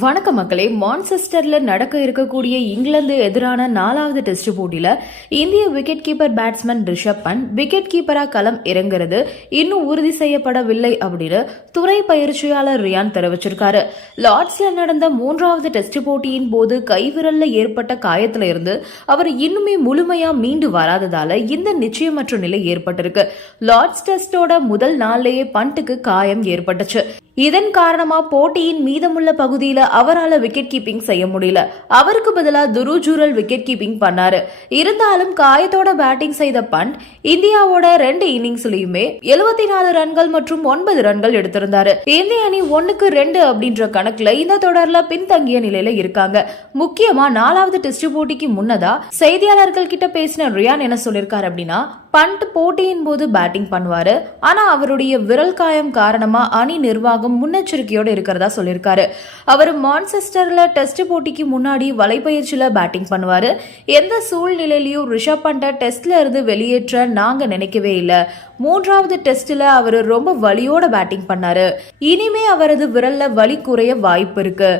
வணக்கம் மக்களே மான்செஸ்டர்ல நடக்க இருக்கக்கூடிய இங்கிலாந்து எதிரான நாலாவது டெஸ்ட் போட்டியில இந்திய wicket keeper batsman Rishabh Pant wicket கீப்பரா களம் இறங்குறது இன்னும் உறுதி செய்யப்படவில்லை அப்படின்னு துறை பயிற்சியாளர் ரியான் தெரிவிச்சிருக்காரு. லார்ட்ஸ்ல நடந்த மூன்றாவது டெஸ்ட் போட்டியின் போது கைவிரல்ல ஏற்பட்ட காயத்துல இருந்து அவர் இன்னுமே முழுமையா மீண்டு வராததால இந்த நிச்சயமற்ற நிலை ஏற்பட்டிருக்கு. லார்ட்ஸ் டெஸ்டோட முதல் நாள்லயே பண்ட்டுக்கு காயம் ஏற்பட்டுச்சு. இதன் காரணமா போட்டியின் மீதமுள்ள பகுதியில அவரால விக்கெட் கீப்பிங் செய்ய முடியல. அவருக்கு பதிலா துரு ஜூரல் விக்கெட் கீப்பிங் பண்ணாரு. இருந்தாலும் காயத்தோட பேட்டிங் செய்த பண்ட் இந்தியாவோட ரெண்டு இன்னிங்ஸ்லயுமே எழுபத்தி நாலு ரன்கள் மற்றும் ஒன்பது ரன்கள் எடுத்திருந்தாரு. இந்திய அணி ஒன்னுக்கு ரெண்டு அப்படின்ற கணக்குல இந்த தொடர்ல பின்தங்கிய நிலையில இருக்காங்க. முக்கியமா நாலாவது டெஸ்ட் போட்டிக்கு முன்னதா செய்தியாளர்கள் கிட்ட பேசின ரியான் என்ன சொல்லிருக்காரு அப்படின்னா பண்ட் போட்டியின் போது பேட்டிங் பண்ணுவார். ஆனால் அவருடைய விரல் காயம் காரணமாக அணி நிர்வாகம் முன்னெச்சரிக்கையோடு இருக்கிறதா சொல்லியிருக்காரு. அவர் மான்செஸ்டரில் டெஸ்ட் போட்டிக்கு முன்னாடி வலைப்பயிற்சியில் பேட்டிங் பண்ணுவார். எந்த சூழ்நிலையிலையும் ரிஷப் பண்டை டெஸ்ட்ல இருந்து வெளியேற்ற நாங்கள் நினைக்கவே இல்லை. மூன்றாவது டெஸ்ட்ல அவர் ரொம்ப வலியோட பேட்டிங் பண்ணாரு. இனிமே அவரது விரல்ல வலி குறைய வாய்ப்பு இருக்கு.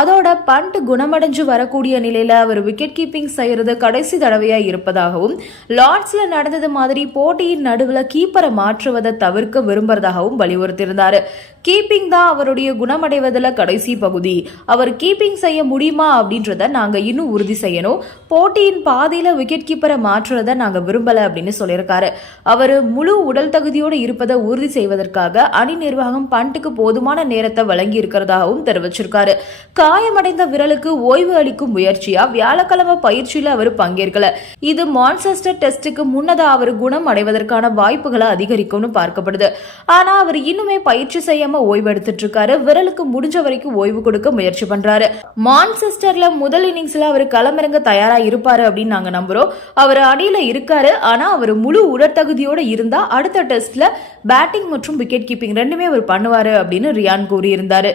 அதோட பண்ட் குணமடைஞ்சு வரக்கூடிய நிலையில அவர் விக்கெட் கீப்பிங் செய்யறது கடைசி தடவையா இருப்பதாகவும் லார்ட்ஸ்ல நடந்தது மாதிரி போட்டியின் நடுவுல கீப்பரை மாற்றுவதை தவிர்க்க விரும்புறதாகவும் வலியுறுத்தியிருந்தாரு. கீப்பிங் தான் அவருடைய குணமடைவதில் கடைசி பகுதி. அவர் கீப்பிங் செய்ய முடியுமா அப்படின்றத நாங்க இன்னும் உறுதி செய்யணும். போட்டியின் பாதையில விக்கெட் கீப்பரை மாற்றுறத நாங்க விரும்பல அப்படின்னு சொல்லியிருக்காரு. அவர் முழு உடல் தகுதியோடு இருப்பதை உறுதி செய்வதற்காக அணி நிர்வாகம் பண்ட்டுக்கு போதுமான நேரத்தை வழங்கி இருக்கிறதாகவும் தெரிவிச்சிருக்காரு. காயமடைந்த விரலுக்கு ஓய்வு அளிக்கும் முயற்சியா? வியாழக்கிழமை பயிற்சியில அவர் பங்கேற்கல. இது மான்செஸ்டர் டெஸ்டுக்கு முன்னதா அவர் குணம் அடைவதற்கான வாய்ப்புகளை அதிகரிக்கும்னு பார்க்கப்படுது. ஆனா அவர் இன்னுமே பயிற்சி செய்யாம ஓய்வு எடுத்துட்டு இருக்காரு விரலுக்கு முடிஞ்ச வரைக்கும் ஓய்வு கொடுக்க முயற்சி பண்றாரு. மான்செஸ்டர்ல முதல் இன்னிங்ஸ்ல அவர் களமிறங்க தயாரா இருப்பாரு அப்படின்னு நாங்க நம்புறோம். அவர் அணியில இருக்காரு. ஆனா அவர் முழு உடற்தகுதியோட இருந்தா அடுத்த டெஸ்ட்ல பேட்டிங் மற்றும் விக்கெட் கீப்பிங் ரெண்டுமே அவர் பண்ணுவாரு அப்படின்னு ரியான் கூறியிருந்தாரு.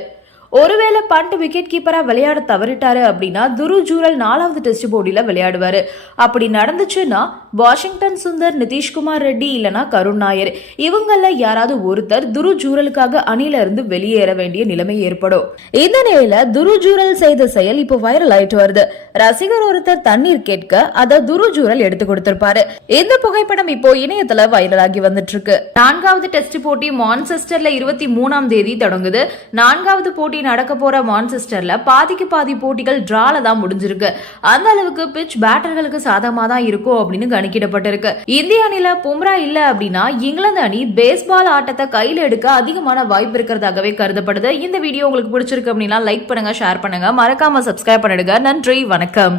ஒருவேளை பண்ட் விக்கெட் கீப்பரா விளையாட தவறிட்டாரு அப்படின்னா துரு ஜூரல் நாலாவது டெஸ்ட் போர்டில விளையாடுவாரு. அப்படி நடந்துச்சுன்னா வாஷிங்டன் சுந்தர் நிதிஷ்குமார் ரெட்டி இல்லனா கருண் நாயர். இவங்கள யாராவது ஒருத்தர் துரு ஜூரலுக்காக அணில இருந்து வெளியேற வேண்டிய நிலைமை ஏற்படும். இந்த நிலையில துரு ஜூரல் செய்த செயல் இப்போ வைரல் ஆயிட்டு வருது. ரசிகர் ஒருத்தர் தண்ணீர் கேட்க அதை துரு ஜூரல் எடுத்து கொடுத்திருப்பாரு. இந்த புகைப்படம் இப்போ இணையத்துல வைரலாகி வந்துட்டு இருக்கு. நான்காவது டெஸ்ட் போட்டி மான்செஸ்டர்ல இருபத்தி மூணாம் தேதி தொடங்குது. நான்காவது போட்டி நடக்க போற மான்செஸ்டர்ல பாதிக்கு பாதி போட்டிகள் டிரால தான் முடிஞ்சிருக்கு. அந்த அளவுக்கு பிச் பேட்டர்களுக்கு சாதகமா தான் இருக்கும் அப்படின்னு கணிக்கிடப்பட்டிருக்கு இந்திய அணில பும்ரா இல்ல அப்படின்னா இங்கிலாந்து அணி பேஸ்பால் ஆட்டத்தை கையில எடுக்க அதிகமான வாய்ப்பு இருக்கிறதாகவே கருதப்படுது. இந்த வீடியோ உங்களுக்கு பிடிச்சிருக்கு அப்படின்னா லைக் பண்ணுங்க ஷேர் பண்ணுங்க. மறக்காம சப்ஸ்கிரைப் பண்ணிடுங்க. நன்றி வணக்கம்.